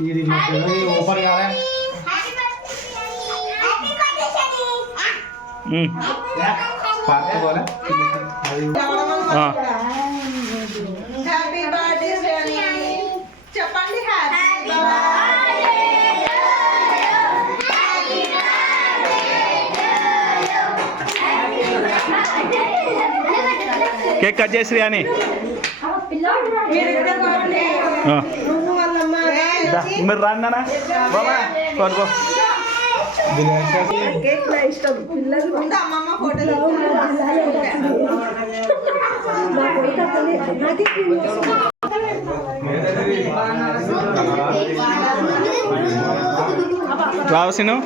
ఇది ఓపెన్ కాలే పార్క్ పోలే హ్యాపీ బర్త్డే చెప్పండి హ్యాపీ కేక్ కట్ చేసి అని మీరు రాండి అన్న బాబా పడుకో అమ్మమ్మ ఫోటోలు రావసిను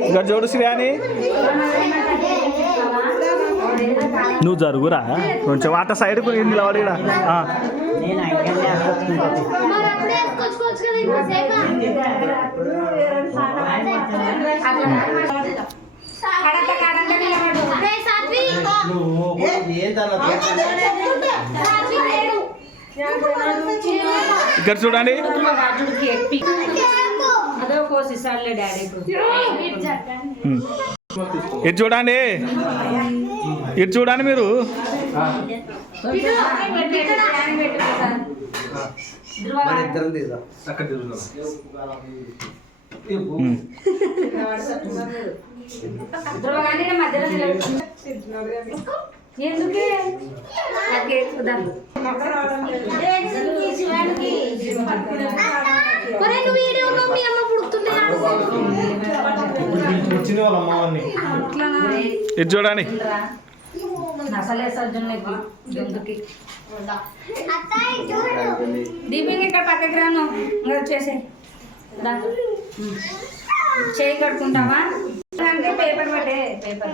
ఇంకా చూడు శ్రీయాని నువ్వు జరుగురా కొంచెం అట్ట సైడ్కు నిలబడి ఇక్కడ చూడండి ఇది చూడండి ఇది చూడండి మీరు ఇది చూడండి దీపింగ్ ఇక్కడ పక్కకి రాను వచ్చేసి చేయి కట్టుకుంటావా పేపర్ పట్టే పేపర్